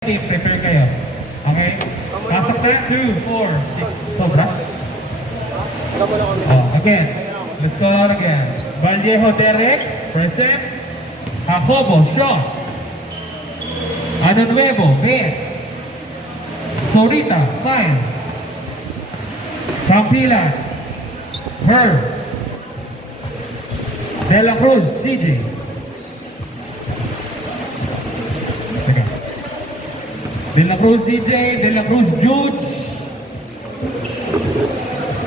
Team, prepare kayo. Okay? Pasok na. 2, 4, 6. Sobra? Again. Let's go out again. Vallejo Derek, present. Jacobo, shot. Ano Nuevo, Ben. Sorita, 5. Campila, Herb. De La Cruz, CJ. De La Cruz DJ, De La Cruz Jude,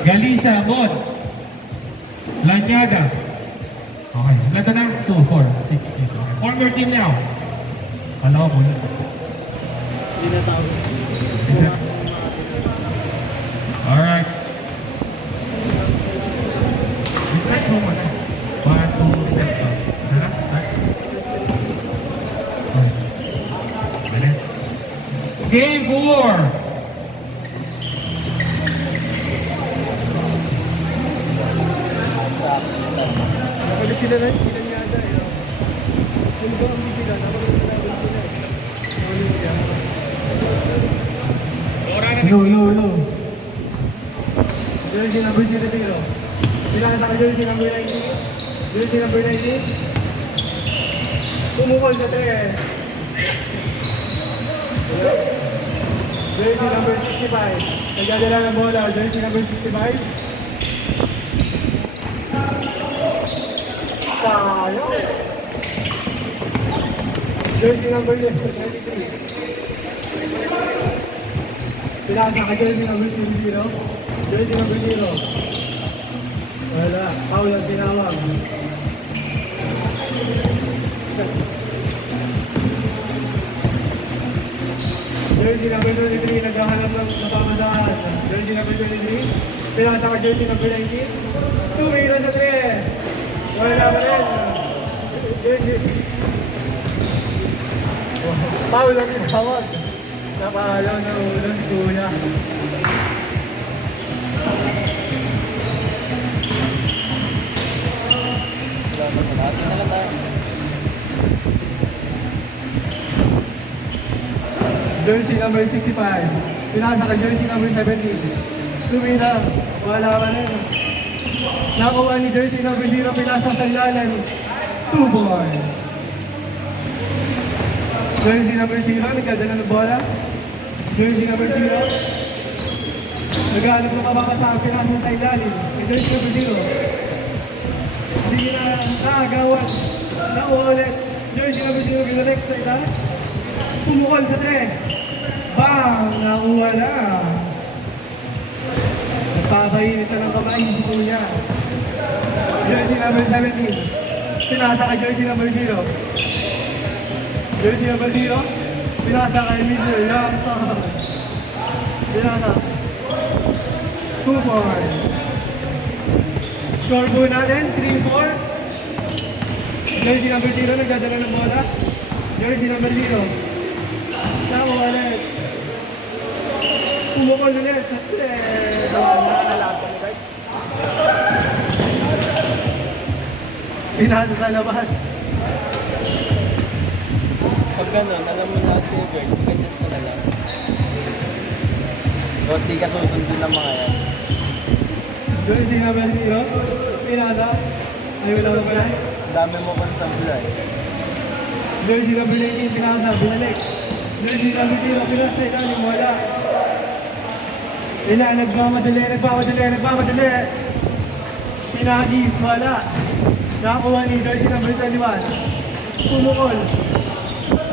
Galicia Mod, Lanyaga. Okay, ito na. 2, 4, 6, 8. Form your team now. Alam ko muna. Alright. Refresh mo muna. 1, 2, 3. Game 4. Nakali sila na, sila niya ata eh. Kung ba ang sila, nakali sila Hello. Jersey number 0. Sila sa jersey number 19. Jersey number 19. Tumukol sa 3. Jersey number 65. Nagdadala ng bola. Jersey number 65. Sayang. Jersey number 23. Pinasa ka jersey number 0. Jersey number 0. Wala. Foul ang tinawag. Jersey number 23, naghahanap ng napamadaan. Jersey number 23, pinasa ka jersey number 19. 2-0 sa 3. Wala pa rin. Jersey. Foul ang tinawag. Napahalaw na ulang kuya. Jersey number 65. Pinasa ka jersey number 17. Tumina. Wala ka rin. Nakuha ni jersey number 0. Pinasa sa ilalim. 2 ball. Jersey number 0. Nagdadala ng bola. Jersey number 0. Naghanap ng kabakasang. Pinasa sa ilalim. Jersey number 0. Hindi na nakagawan. Nakuha ulit. Jersey number 0. Ginalik sa ilalim. Pumukol sa 3. Bang! Nakuha na. Nagpapainit na ng kamay. Hindi ko niya. Jersey number 17. Pinasa ka jersey number 0. Jersey number 0. Pinasa ka Emilio. Pinasa. 2 points. Score po natin. 3-4. Jersey number 0. Nagdadala ng bola. Jersey number 0. Nakuha ulit. Pumukol ulit. Pinasa sa labas. Pag gano'n, alam mo na si Bert, mag-adjust ka na lang. Ba't di ka susundin ng mga yan? Jersey number 0. Pinasa. Ayaw lang na pala. Dami mo kung sa bulay. Jersey number 19. Pinasa. Binalik. Jersey number 0. Pinasa. Ilalim. Wala. Nagmamadali. Pinagis. Wala. Nakakuha ni jersey number 21. Pumukol.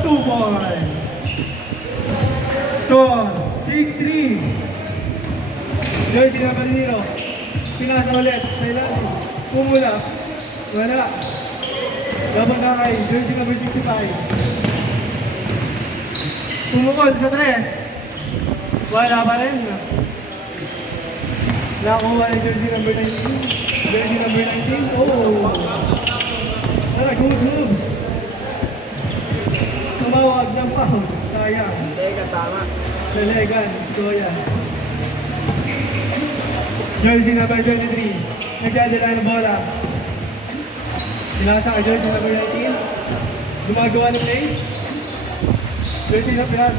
2 points. Score. 6-3. Jersey number 0. Pinasa ulit. Sa ilalim. Pumula. Wala. Laban na kay jersey number 65. Pumukol sa 3. Wala pa rin. Nakuha ni jersey number 19. Jersey number 19. Oh! Tara, good move. Tumawag ng foul. Sayang. Teka, tama. Dalegan. Goya. Jersey number 23. Nagdadala ng bola. Pinasa ka jersey number 19. Gumagawa ng play. Jersey number 0.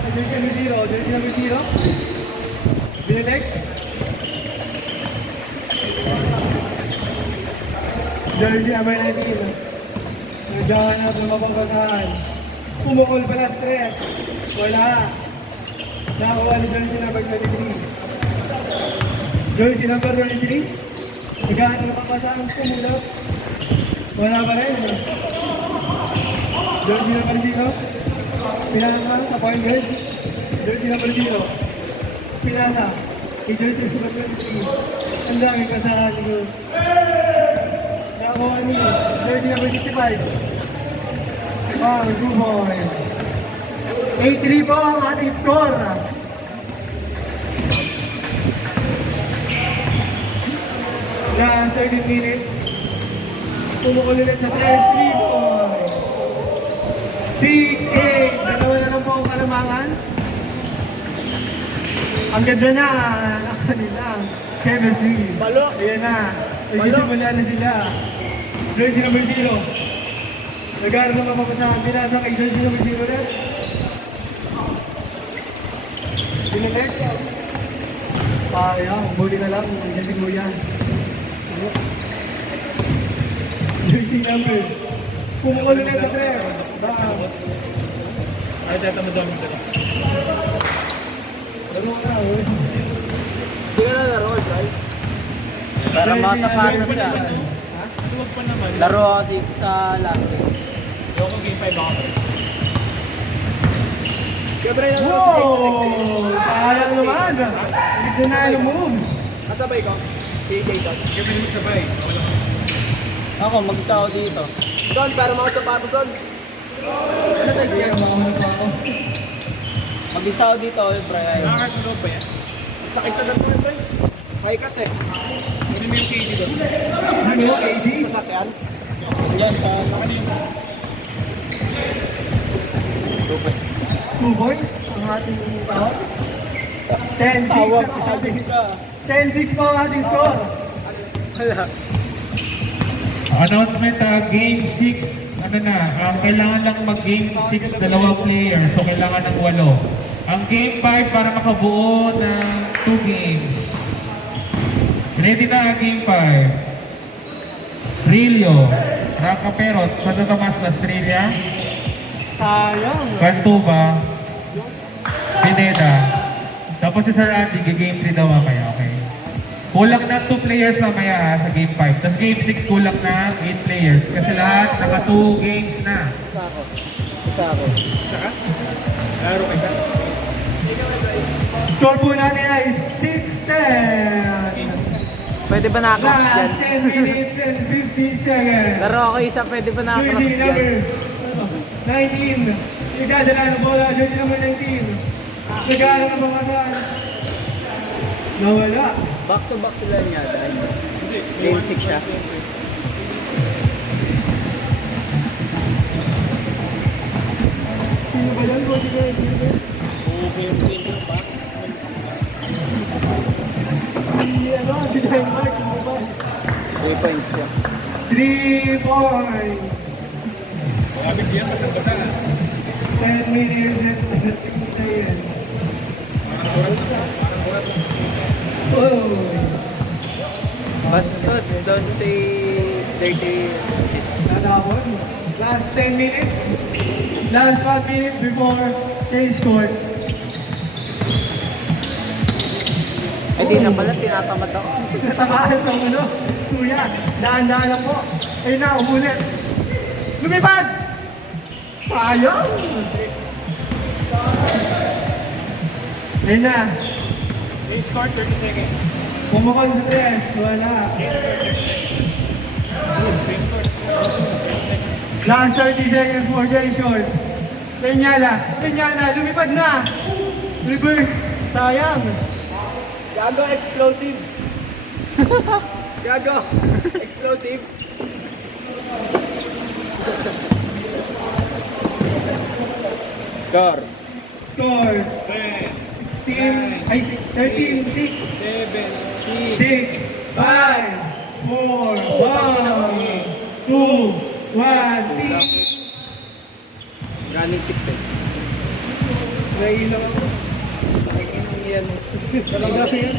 Jersey number 0. Benedict. Jersey number 19. Nagdahan na bumabangkataan. Pumukol pala 3. Wala. Nakakuha ni Jersey number 23. Jersey number 23. Nagdahan na papasaan. Pumulot. Wala pa rin. Jersey number 0. Pinasa sa point guard. Jersey number 0. Pinasa. Kay Jersey number 23. Ang daming kasalanan ko. Nakakuha ni Jersey number 65. Wow, good boy. 8-3 po ang ating score. Last 30 minutes. Tumukol ulit sa 3 boy. 6-8. Dalawa na lang po ang kalamangan. Ang ganda na ang kanilang chemistry. Balo. Ayan na. Nagsisimula na sila. Jersey number 0. Nag-aaral ng mapapasahan. Pinasa kay Jersey number 0 rin. Binilek. Sayang. Buli na lang. Kasi kuya. Jersey number. Pumukol ulit sa 3. Bang. Ay, dito mo dami dito. Laro na, uy. Hindi ka na laro, right? Para masapatos siya. Tuwag pa naman. Laro ako 6 sa last game. Yung game 5 ako. Siyempre na Wow! Sayang naman. Hindi na yung move. Kasabay ko. Si Jacob. Kaya pinili sabay. Ako, mag-isa ako dito. Son, para mga sapatos, Son. Ano size yan? Mag-isa ako dito, Brian. Nakakatulog pa yan. Sakit sa ganito, Brian. High cut eh. Pwede mo yung KD doon. Ano, AD? Sasakyan? Yes, nakalima. 2 points ang ating tawag. 10-6 Tawag ang ka, ating ka. 10-6 po ang ating score. Wala. Announcement, game 6, ano na, kailangan lang mag-game 6, dalawang players, so kailangan ng 8. Ang game 5 para makabuo ng 2 games. Ready na ang game 5. Trillo, Racaperot, Santo Tomas na Estrella, Sayang. Cantuba, Pineda. Tapos si Sir Andy, game 3 daw mamaya, okay? Kulang na 2 players mamaya ha, sa game 5. Tapos game 6 kulang na 8 players. Kasi lahat naka 2 games na. Isa ako. Isa ako. Saka? Laro ka dyan. Score po natin ay 6-10. Pwede ba na-cross Last yan? 10 minutes and 15 seconds. Laro ako isa, pwede ba na-cross Jersey number yan? 19. Nagdadala ng bola. Jersey number 19. Nag-aaral ng mga saan. Nawala. Back to back sila niya. Game 6 siya. Sino ba yan? Coach Greg? Okay yung senior pa. Si Denmark. Ano ba? 3 points siya. 3 points. Marami diyan, basa-basa. 10 minutes and 15 seconds. Oh. Bastos, don't say dirty hits. Natapon. Last 10 minutes. Last 5 minutes before change court. Eh di na pala, tinatamad ako. Natamaan sa ulo. Kuya, daan-daan lang po. Ayun na, umulit. Lumipad! Sayang! Ayun na. Game score, 30 seconds. Pumukon sa 3. Wala. Last 30 seconds for Jay Short. Peñala. Peñala, lumipad na. Reverse. Sayang. Gago, explosive. Gago, explosive. Score. Score. 16. Ay, 13. 6. 6. 5. 4. 1. 2. 1. Running 6 eh. Naiilang ako. Yan. Talaga yan.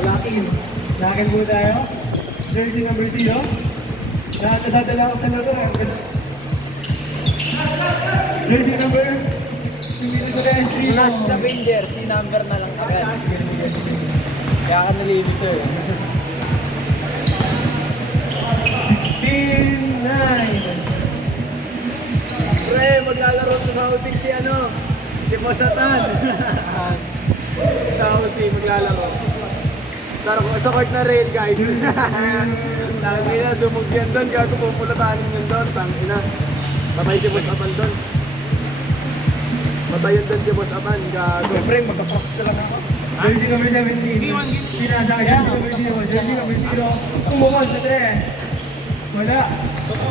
Lakin. Lakin po tayo. Jersey number 0. Nadadala ko sa laro. Jersey number 3. Sa Ranger, si number na lang agad. Kaya ka nalimit eh. 16-9. Pre, maglalaro sa housing si ano? Si Posatan. Sa housing maglalaro. Sa court na rin, guys. Lagi na, dumugyan doon. Gago pupulatanin yun doon. Tangina. Patay si Boss Apan doon. Patay yun doon si Boss Apan. Gago. Pre, magka-props ka lang ako. Jersey number 17. Pinasa ka jersey number 0. Jersey number 0. Tumukol sa 3. Wala.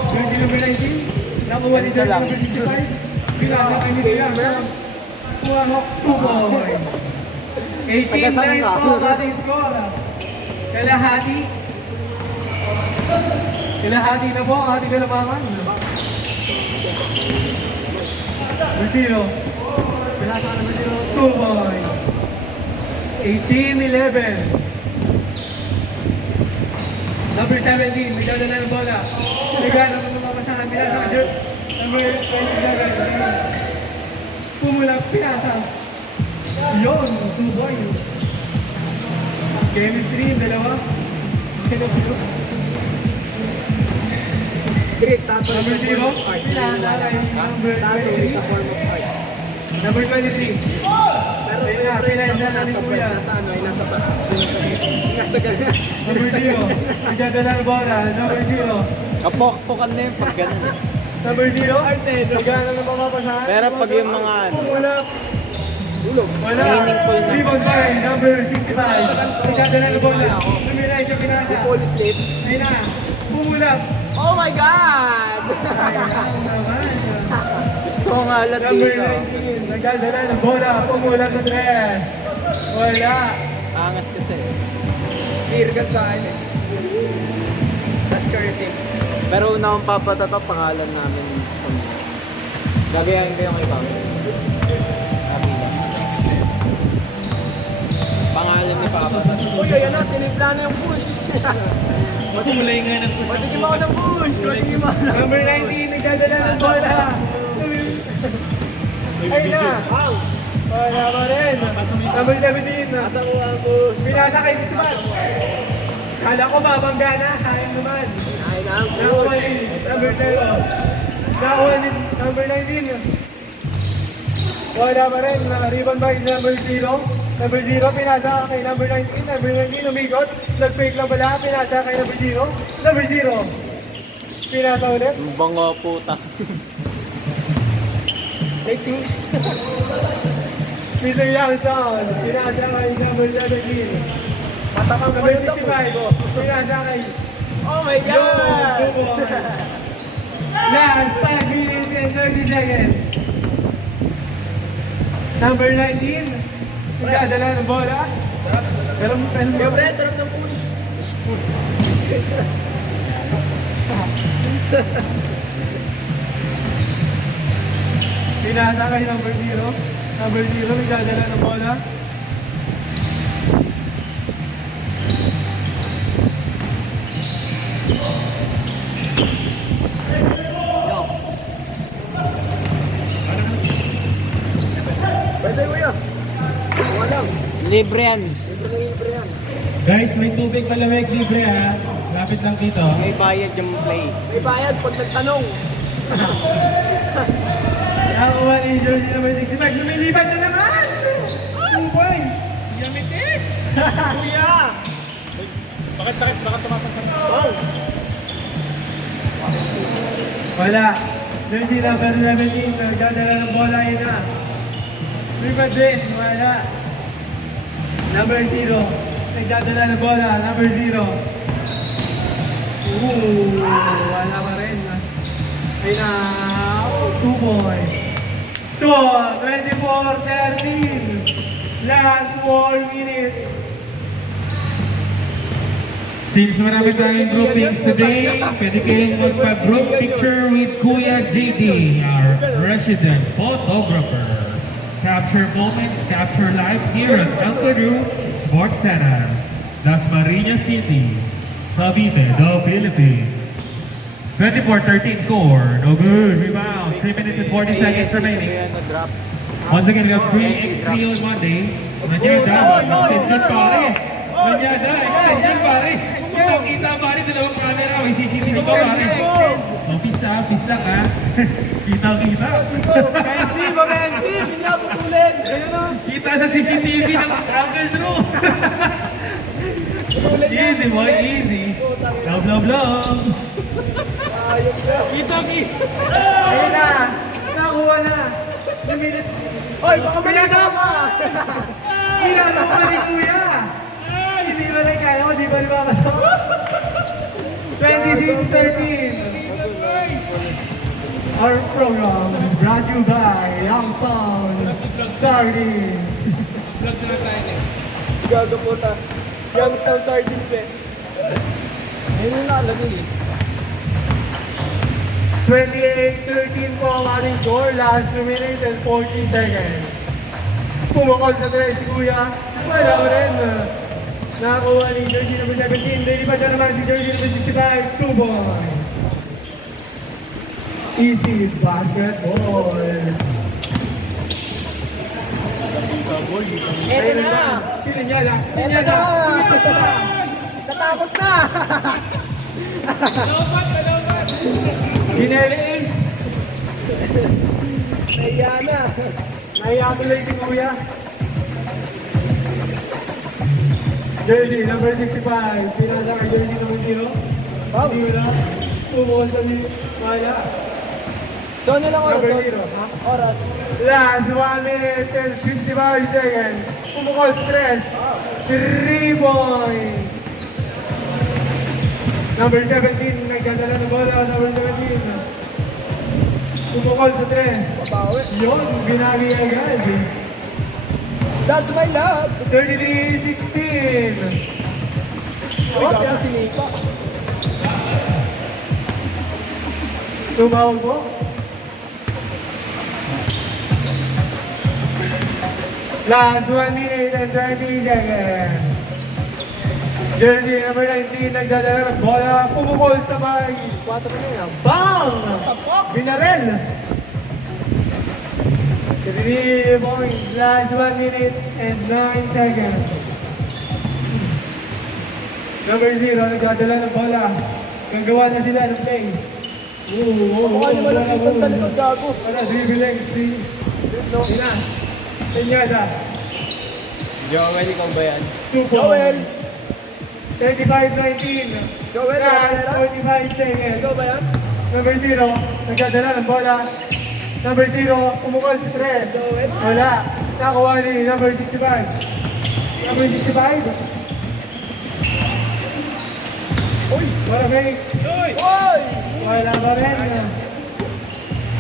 Jersey number 19. Nakuha ni jersey number 65. Pinasa ka ni Sila. Kuha 2 boy. 18-9 po ang ating score. Kalahati. Kalahati na po ang ating kalamangan. Zero. Pinasa ka number 0. 2 boy. 18-11. Number 17, may dala na ng bola. Nagano ng mga pasangan nila sa kajut. Number 27. Pumulak, pinasa. Yun, suboy. Chemistry, dalawa. Great, tato Number 0, pinasa. Number Tato 23. sa form of art. Number 23. Pero Ayun na, pre, pinasa na ni nasa Kuya. nasa ano, ay nasa ba? Nasa ganyan. Number 0, may dala ng bola. Number 0. Kapok-pokan na yun pag ganun. Number 0, nagana ng mga pasangan. Pero pag yung mga ano, Pumulak. Wala. Meaningful na. Rebound pa rin. Number 65. Nagdadala ng bola. Luminay siya pinasa. police lip. Ayun na. Bumulak. Oh my God! Ayun naman. Gusto ko nga alat Number dito. 19. Nagdadala ng bola. Pumulak sa 3. Wala. Angas kasi. Pirgat sa akin eh. That's cursive. Pero una akong papatato, pangalan namin. Gagayahin ko yung ikaw. Pangalan ni Papa. Uy, ayan na, tinipla na yung push. Matulay nga ng Matigim ako ng push. Matigim ako ng Number 19. Nagdadala ng bola. Ayun na. Wala pa rin. Number 17. Nasa ko ang push. Pinasa kay Sitman. Kala ko mabangga na. Sayang naman. Ay na ang Number push. 8, number 0. Nakuha ni number 19. Wala pa rin. Rebound by number 0. Number 0, pinasa kay number 19. Number 19, umikot. Nag-fake lang pala. Pinasa kay number 0. Number 0. Pinasa ulit. Bango puta. Take 2. Mr. Youngson. Pinasa kay number 17. Matakang Number kayo sa 65. Pinasa kay Oh my God! Last 5 minutes and 30 seconds. Number 19. Nagdadala ng bola. Pero Kaya pre, sarap ng push. pinasa kay number 0. Number 0, nagdadala ng bola. Pwede mo yan. Walang. Libre yan. Libre yan. Guys, may tubig malamig libre ha. Lapit lang dito. May bayad yung play. May bayad pag nagtanong. Nakakuha ni jersey number 65. Lumilipat na naman! 2 points! Yamitik! Kuya! Baka tumatakot. Oh! Wala. Jersey number 17. Nagdadala ng bola yun na. Lipat din. Wala. Number 0. Nagdadala ng bola. Number 0. Wala pa rin. Ayun na. 2 points. Score! 24-13. Last 4 minutes. Since marami tayong groupings today, pwede kayong magpa-group picture with Kuya JD, our resident photographer. Capture moments, capture life here at Alcadu Sports Center, Las Marinas City, Cavite, the Philippines. 24-13 score, no good, rebound, 3 minutes and 40 seconds remaining. Drop. Once again, we have 3x3 on Monday. Manyada, extension pare. Manyada, extension pare. Kita pare, dalawang camera, may CCTV ko pare. O, pista ka. Kita. Hindi ako tulad. Kita sa CCTV ng Uncle Drew. Easy boy, easy. Love. Kita, Ki. Ayun na. Nakuha na. 2 minutes. Oy, baka malina pa. Ilan mo ba ni Kuya? Hindi ba lang kaya ko? Di ba rin makasama? 26-13. Our program is brought to you by Youngstown Sardines. Gago puta. Youngstown Sardines eh. Ayun yung nakalagay eh. 28-13 po ang ating score. Last 2 minutes and 40 seconds. Pumakol sa 3 si Kuya. Wala ko rin. Nakakuha ni jersey number 17. Lilipat na naman si jersey number 65. 2 points. Easy basketball. Eto na. Sino niya lang? Eto na. Katakot na. Ginelis. Naiya na. Nahiya tuloy si Kuya. Jersey number 65. Pinasa kay jersey number 0. Bob. Hindi mo na. Pumukol sa ni Maya. So ano lang oras? Number 0. Ha? Oras. Last 1 minute and 55 seconds. Pumukol stress. 3 points. Number 17, nagdadala ng bola. Number 17. Pumukol sa 3. Babawi. Yun, binagi agad. That's my love. 33-16. Ay, gago si Nika. Tumawag po. Last 1 minute and 20 seconds. Jersey number 19, nagdadala ng bola. Pumukol sa may 4 na yan. bang! Binarel! 3 points. Last 1 minute and 9 seconds. Number 0, nagdadala ng bola. Gagawa na sila ng play. Mukha naman ang kitang sa likod gago. Wala, dribbling, 3. Sila. Peñada. Joel, ikaw ba yan? 2 Joel. points. 35-19. Joel, Last Joel. 45 seconds. Ikaw ba yan? Number 0, nagdadala ng bola. Number 0, umukol sa 3. Wala. Nakuha ni number 65. Number 65. Uy, wala fake. Oy! Wala pa rin.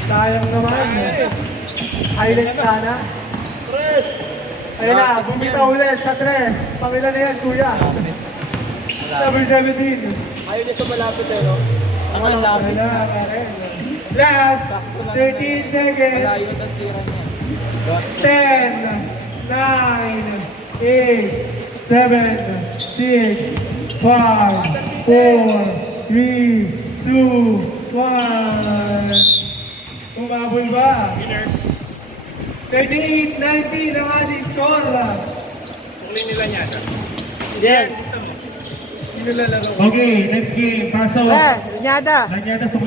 Sayang naman. Highlight sana. Ayun na, bumita ulit sa 3. Pangila na yan, kuya. Number 17. Ayaw niya sa malapit eh, no? Ang malapit. Wala pa rin. Last 13 seconds. Malayo ang tira niya. 10, 9, 8, 7, 6, 5, 4, 3, 2, 1. Umabol ba? 38-19 ang ating score. Uli nila niya. Yes. Sino lalaro? Okay, next game. Pasok. Nyada. Nanyada sa mo.